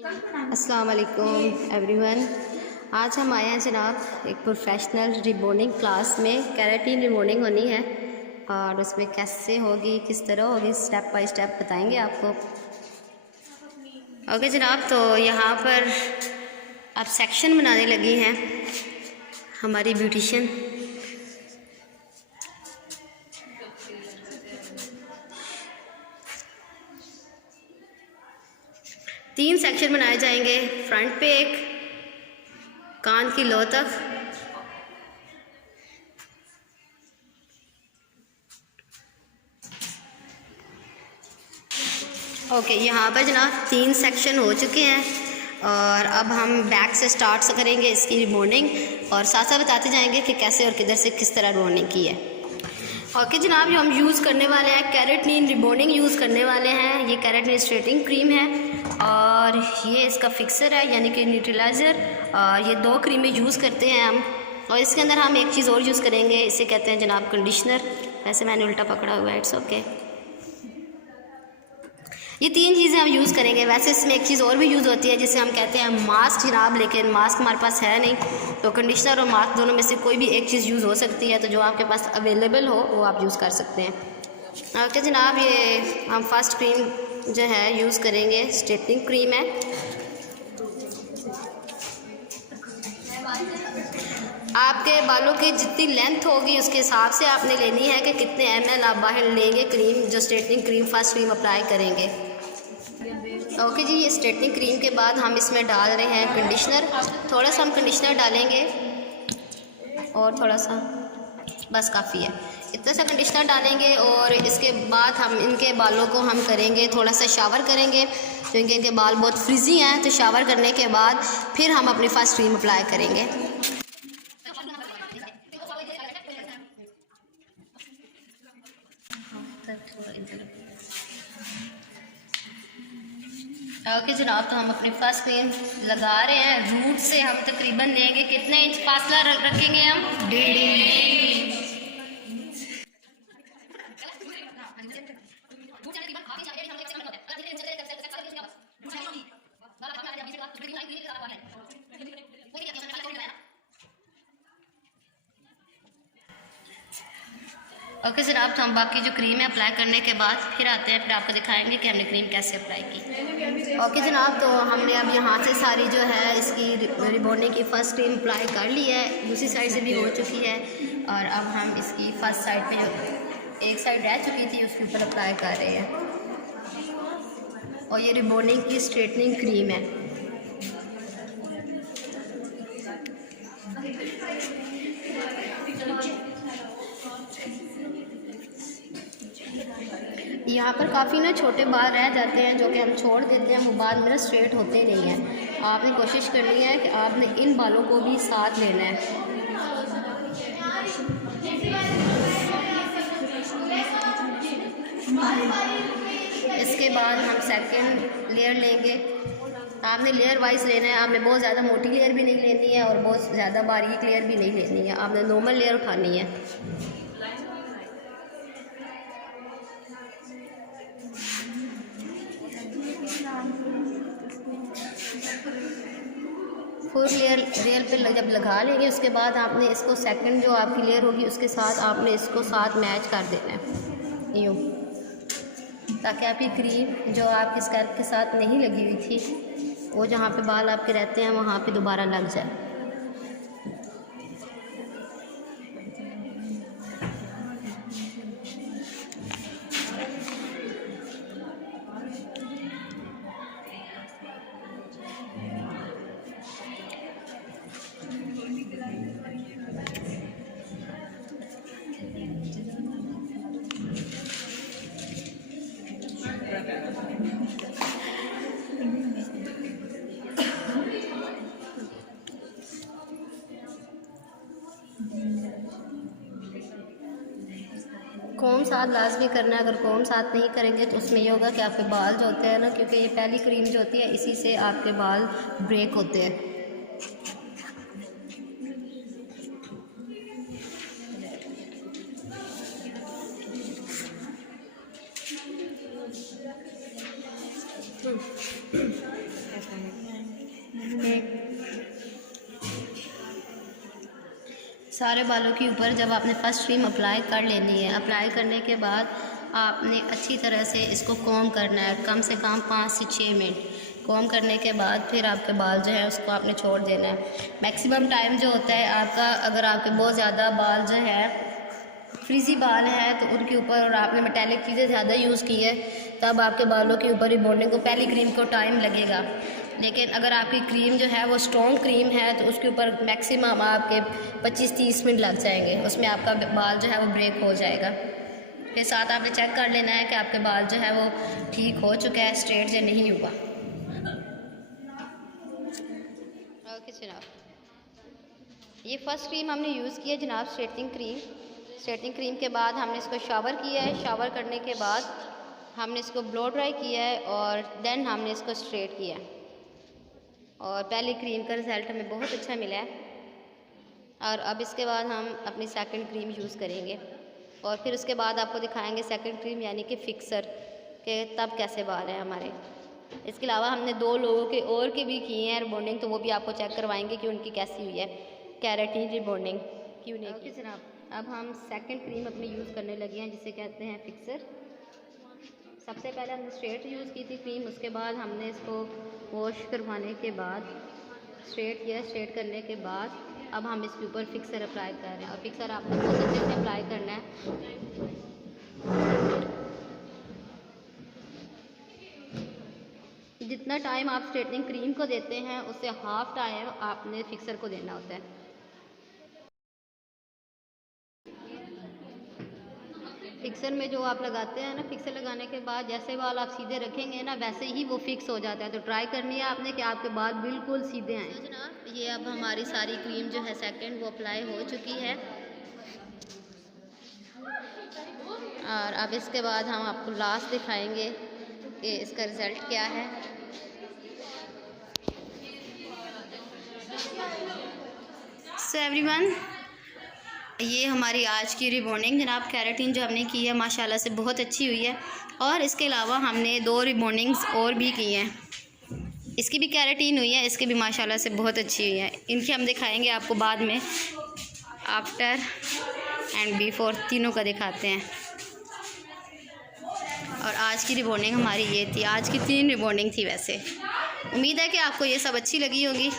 अस्सलाम वालेकुम एवरीवन। आज हम आए हैं जनाब एक प्रोफेशनल रिबॉन्डिंग क्लास में। केराटिन रिबॉन्डिंग होनी है और उसमें कैसे होगी, किस तरह होगी, स्टेप बाय स्टेप बताएंगे आपको। ओके जनाब, तो यहाँ पर अब सेक्शन बनाने लगी हैं हमारी ब्यूटिशियन। तीन सेक्शन बनाए जाएंगे, फ्रंट पे एक, कान की लो तक, ओके। यहाँ पर जनाब तीन सेक्शन हो चुके हैं और अब हम बैक से स्टार्ट करेंगे इसकी रिबॉन्डिंग और साथ साथ बताते जाएंगे कि कैसे और किधर से किस तरह रिबॉन्डिंग की है। ओके जनाब, जो हम यूज़ करने वाले हैं केराटिन रिबॉन्डिंग यूज़ करने वाले हैं। ये केराटिन स्ट्रेटिंग क्रीम है और ये इसका फिक्सर है यानी कि न्यूट्रलाइज़र। और ये दो क्रीमें यूज़ करते हैं हम, और इसके अंदर हम एक चीज़ और यूज़ करेंगे, इसे कहते हैं जनाब कंडीशनर। वैसे मैंने उल्टा पकड़ा हुआ है, इट्स ओके। ये तीन चीज़ें हम यूज़ करेंगे। वैसे इसमें एक चीज़ और भी यूज़ होती है जिसे हम कहते हैं मास्क जनाब, लेकिन मास्क हमारे पास है नहीं, तो कंडीशनर और मास्क दोनों में से कोई भी एक चीज़ यूज़ हो सकती है। तो जो आपके पास अवेलेबल हो वो आप यूज़ कर सकते हैं। ओके जनाब, ये हम फर्स्ट क्रीम जो है यूज़ करेंगे, स्ट्रेटनिंग क्रीम है। आपके बालों की जितनी लेंथ होगी उसके हिसाब से आपने लेनी है कि कितने ml आप बाहर लेंगे क्रीम, जो straightening cream first cream apply करेंगे। ओके जी, ये स्ट्रेटनिंग क्रीम के बाद हम इसमें डाल रहे हैं कंडीशनर। थोड़ा सा हम कंडीशनर डालेंगे और थोड़ा सा, बस काफ़ी है, इतना सा कंडीशनर डालेंगे। और इसके बाद हम इनके बालों को हम करेंगे थोड़ा सा शावर करेंगे, क्योंकि इनके बाल बहुत फ्रिजी हैं। तो शावर करने के बाद फिर हम अपनी फर्स्ट क्रीम अप्लाई करेंगे। ओके जनाब, तो हम अपनी फर्स्ट क्रीम लगा रहे हैं। रूट से हम तकरीबन लेंगे, कितने इंच फासला रखेंगे हम? 1.5 इंच। ओके जनाब, तो हम बाकी जो क्रीम है अप्लाई करने के बाद फिर आते हैं, फिर आपको दिखाएंगे कि हमने क्रीम कैसे अप्लाई की। ओके जनाब, तो हमने अब यहाँ से सारी जो है इसकी रिबॉन्डिंग की फ़र्स्ट क्रीम अप्लाई कर ली है, दूसरी साइड से भी हो चुकी है। और अब हम इसकी फर्स्ट साइड पे जो एक साइड रह चुकी थी उसके ऊपर अप्लाई कर रहे हैं। और ये रिबॉन्डिंग की स्ट्रेटनिंग क्रीम है। यहाँ पर काफ़ी ना छोटे बाल रह जाते हैं जो कि हम छोड़ देते हैं, वो बाल मेरा स्ट्रेट होते नहीं हैं। आपने कोशिश करनी है कि आपने इन बालों को भी साथ लेना है। इसके बाद हम सेकंड लेयर लेंगे। आपने लेयर वाइज लेना है, आपने बहुत ज़्यादा मोटी लेयर भी नहीं लेनी है और बहुत ज़्यादा बारीक लेयर भी नहीं लेनी है, आपने नॉर्मल लेयर उठानी है। फोर्थ लेयर पे जब लगा लेंगे उसके बाद आपने इसको सेकंड जो आपकी लेयर होगी उसके साथ आपने इसको साथ मैच कर देना है यूँ, ताकि आपकी क्रीम जो आपकी स्कैल्प के साथ नहीं लगी हुई थी वो जहाँ पे बाल आपके रहते हैं वहाँ पे दोबारा लग जाए। कोम साथ लाजमी करना है, अगर कोम साथ नहीं करेंगे तो उसमें ये होगा कि आपके बाल जो होते हैं ना, क्योंकि ये पहली क्रीम जो होती है इसी से आपके बाल ब्रेक होते हैं। सारे बालों के ऊपर जब आपने फर्स्ट क्रीम अप्लाई कर लेनी है, अप्लाई करने के बाद आपने अच्छी तरह से इसको कॉम करना है, कम से कम 5 से 6 मिनट कॉम करने के बाद फिर आपके बाल जो है उसको आपने छोड़ देना है। मैक्सिमम टाइम जो होता है आपका, अगर आपके बहुत ज़्यादा बाल जो है फ्रीजी बाल है तो उनके ऊपर और आपने मेटालिक चीज़ें ज़्यादा यूज़ की है, तब आपके बालों के ऊपर रिबॉन्डिंग को पहली क्रीम को टाइम लगेगा। लेकिन अगर आपकी क्रीम जो है वो स्ट्रॉन्ग क्रीम है तो उसके ऊपर मैक्सिमम आपके 25-30 मिनट लग जाएंगे, उसमें आपका बाल जो है वो ब्रेक हो जाएगा। फिर साथ आपने चेक कर लेना है कि आपके बाल जो है वो ठीक हो चुका है, स्ट्रेट या नहीं हुआ। ओके जनाब, ये फर्स्ट क्रीम हमने यूज़ की है जनाब, स्ट्रेटनिंग क्रीम। स्ट्रेटनिंग क्रीम के बाद हमने इसको शावर किया है, शावर करने के बाद हमने इसको ब्लो ड्राई किया है और देन हमने इसको स्ट्रेट किया है। और पहली क्रीम का रिज़ल्ट हमें बहुत अच्छा मिला है। और अब इसके बाद हम अपनी सेकंड क्रीम यूज़ करेंगे और फिर उसके बाद आपको दिखाएंगे सेकंड क्रीम यानी कि फिक्सर के तब कैसे बाल हैं हमारे। इसके अलावा हमने 2 लोगों के और के भी किए हैं रिबॉन्डिंग, तो वो भी आपको चेक करवाएंगे कि उनकी कैसी हुई है, केराटिन रिबॉन्डिंग क्यों नहीं की। जनाब, अब हम सेकंड क्रीम अपनी यूज़ करने लगे हैं जिसे कहते हैं फिक्सर। सबसे पहले हमने स्ट्रेट यूज़ की थी क्रीम, उसके बाद हमने इसको वॉश करवाने के बाद स्ट्रेट किया। स्ट्रेट करने के बाद अब हम इसके ऊपर फिक्सर अप्लाई कर रहे हैं और फिक्सर आपको बहुत अच्छे से अप्लाई करना है। जितना टाइम आप स्ट्रेटनिंग क्रीम को देते हैं उससे हाफ टाइम आपने फिक्सर को देना होता है। फिक्सर में जो आप लगाते हैं ना, फिक्सर लगाने के बाद जैसे बाल आप सीधे रखेंगे ना वैसे ही वो फिक्स हो जाता है। तो ट्राई करनी है आपने कि आपके बाल बिल्कुल सीधे आएँ। तो जनाब, ये अब हमारी सारी क्रीम जो है सेकंड वो अप्लाई हो चुकी है और अब इसके बाद हम आपको लास्ट दिखाएंगे कि इसका रिज़ल्ट क्या है। सो एवरीवन, ये हमारी आज की रिबॉन्डिंग जनाब, केराटिन जो हमने की है माशाल्लाह से बहुत अच्छी हुई है। और इसके अलावा हमने 2 रिबॉन्डिंग्स और भी की हैं, इसकी भी केराटिन हुई है, इसकी भी माशाल्लाह से बहुत अच्छी हुई है। इनकी हम दिखाएंगे आपको बाद में, आफ्टर एंड बिफोर तीनों का दिखाते हैं। और आज की रिबॉन्डिंग हमारी ये थी, आज की 3 रिबॉन्डिंग थी। वैसे उम्मीद है कि आपको ये सब अच्छी लगी होगी।